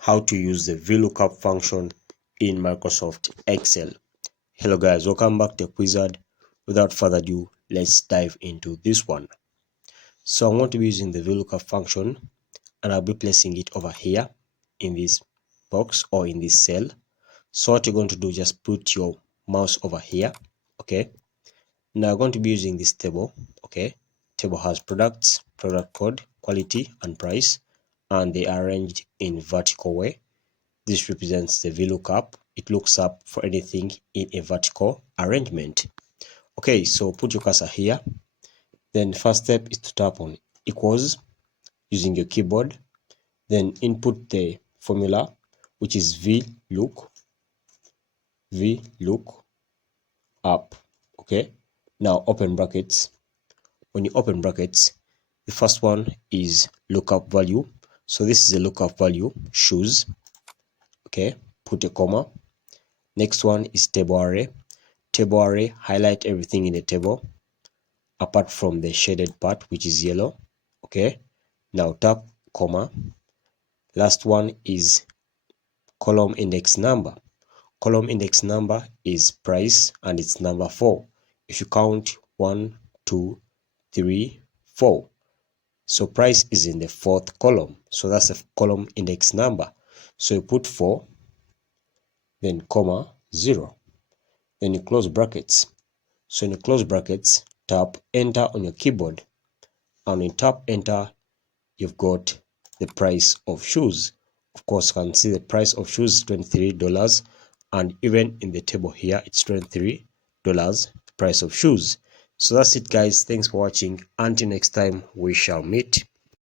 how to use the VLOOKUP function in Microsoft Excel. Hello guys, welcome back to Wizard. Without further ado, let's dive into this one. So I'm going to be using the VLOOKUP function and I'll be placing it over here in this box or in this cell. So what you're going to do, just put your mouse over here. Okay, now I'm going to be using this table. Okay, table has products, product code, quality and price, and they are arranged in vertical way. This represents the VLOOKUP. It looks up for anything in a vertical arrangement. Okay, so put your cursor here. Then first step is to tap on equals using your keyboard. Then input the formula, which is VLOOKUP. Okay, now open brackets. When you open brackets, the first one is lookup value. So this is a lookup value, shoes. Okay, put a comma. Next one is table array. Table array, highlight everything in the table apart from the shaded part, which is yellow. Okay, now tap comma. Last one is column index number. Column index number is price and it's number 4. If you count 1, 2, 3, 4. So price is in the 4th column. So that's the column index number. So you put 4, then comma 0. Then you close brackets. So in the close brackets, tap enter on your keyboard. And when you tap enter, you've got the price of shoes. Of course, you can see the price of shoes is $23. And even in the table here, it's $23, price of shoes. So that's it, guys. Thanks for watching. Until next time, we shall meet.